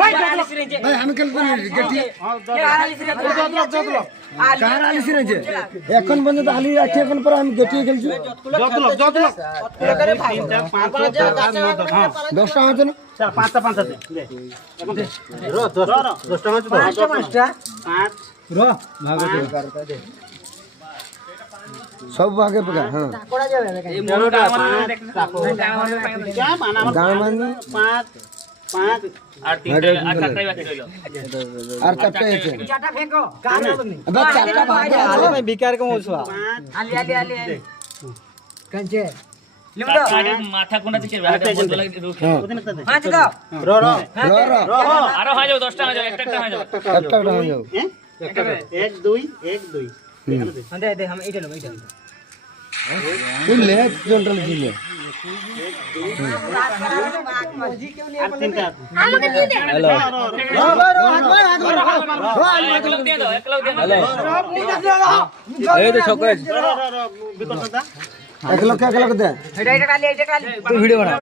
ভাই আমি খেলতে গেটি কার আলি সিরেছে এখন পর্যন্ত আলি আছে এখন পরে আমি গেটি খেলছি 10 টাকা আছে না 5টা 5টা দে রো 10 টাকা আছে 5টা 5 रो भागे दे सब भागे पका हां কোড়া যাবে না এই মোড়টা গান মানে 5 আর 3টা আর 4টাই বাকি রইল আর চারটা আছে চাটা ফেঙ্কো কার হবে নি अब चारटा भागे আরে ভাই বিকার কম হইছো আলি আলি আলি কাঞ্চে লিমডো মাথা কোনটা দিকে হাতে বলতে লাগে রুখে পাঁচ দাও রো রো रो আরো হয়ে যাবে 10টা হয়ে যাবে একটা হয়ে যাবে একটা হয়ে যাও হ্যাঁ 1 2 1 2 দে দে हम এইটা লব এইটা তুই লে জন্টাল দিলে আর 3টা আমাকে দিয়ে দে हेलो এক লোক দিয়ে দাও हेलो এই তো সকলে বিকট দা এক লক্ষ দে এটা কালি তুই ভিডিও বানা